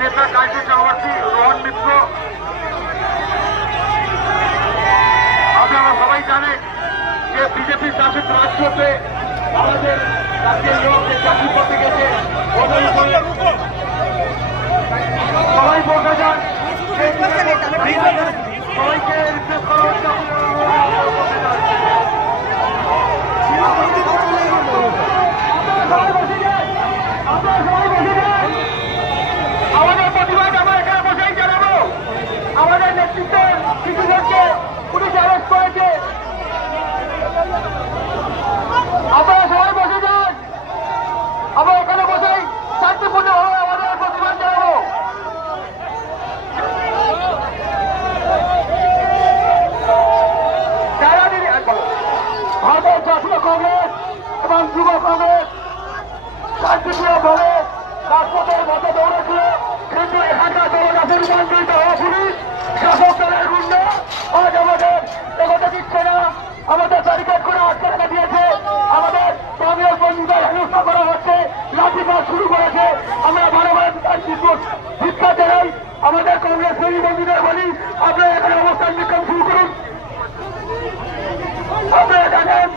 নেতা কাজী চক্রবর্তী, রোহন মিত্র। আপনারা সবাই জানেন যে বিজেপি শাসিত রাজ্যতে আমাদের রাজ্যের লোক চাকরি করতে গেছে, সবাই বলতে যান সবাইকে রিকোয়েস্ট করা হচ্ছে আমাদের প্রতিবাদ আমরা এখানে বসেই জানাবো। আমাদের নেতৃত্বের কিছু জনকে পুলিশ অ্যারেস্ট করেছে, আপনারা সবাই বসে যান। আমরা এখানে বসেই শান্তিপূর্ণভাবে আমাদের প্রতিবাদ জানাবো। ভারতের জাতীয় কংগ্রেস এবং যুব কংগ্রেস শান্তিপূর্ণভাবে রাজপথের মধ্যে দৌড়েছিল, কিন্তু এখানকার দলদাসের রূপান্তরিত হওয়া পুলিশ শাসক দলের গুন্ড আজ আমাদের এগোতে দিচ্ছে না। আমাদের ব্যারিকেড করে আটকে রেখে দিয়েছে, আমাদের কংগ্রেস বন্ধুদের হেনস্থা করা হচ্ছে, লাঠিচার্জ শুরু করেছে। আমরা বারবার ভিক্ষা জানাই, আমাদের কংগ্রেস কর্মী বন্ধুদের বলি, আপনারা এখানে অবস্থান বিক্ষোভ শুরু করুন। আপনারা জানেন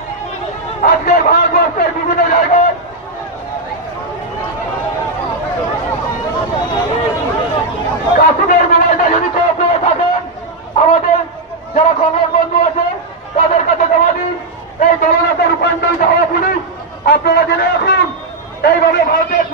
আজকের ভারতবর্ষের বিভিন্ন জায়গায় কাশ্মীরের মোবাইলটা যদি কেউ পেয়ে থাকেন, আমাদের যারা কংগ্রেস বন্ধু আছে তাদের কাছে জমা দিন। এই দলনেতা রূপান্তরিত হওয়া পুলিশ আপনারা জেনে রাখুন, এইভাবে ভারতের